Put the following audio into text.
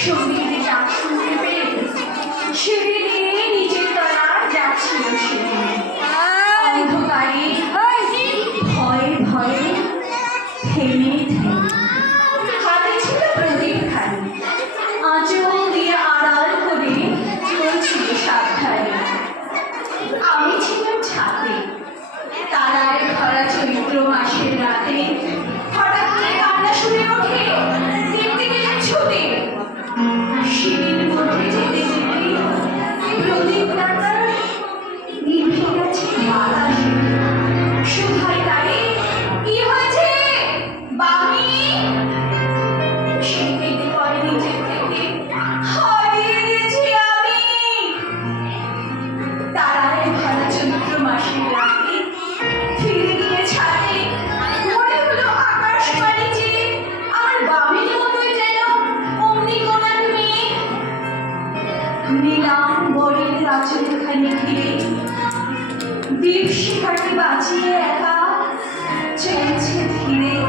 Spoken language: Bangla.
সঙ্গীতে ডাক শুনতে পেয়ে সিঁড়ি দিয়ে নিচের তলায় যাচ্ছিল সে। অন্ধকারে ভয়ে ভয়ে থেমে থেমে হাতে ছিল প্রদীপ খালি, আঁচল দিয়ে আড়াল করে চলছিল সাবধানে। আমি ছিলাম ছাদে, তারায় ভরা চৈত্র মাসের রাতে হঠাৎ করে কান্না শুনে ওঠে দেখতে গেলাম ছবি। সিঁড়ির মধ্যে যেতে যেতে প্রদীপ দাতা নিভে গেছে বাতাসে। সুধাই তারে, কি হয়েছে বামি? সে কেঁদে পড়ে নিজের থেকে, হারিয়ে গেছি আমি। তারায় ভরা চৈত্র মাসের রাতে ফিরে গিয়ে ছাদে মনে হলো আকাশবাণী যে আমার বামির মতোই যেন অমনি কোনার মেয়ে। নিলাম বরের আঁচলখানি ঘিরে দীপ শিখাটি বাঁচিয়ে একা চলছে ধীরে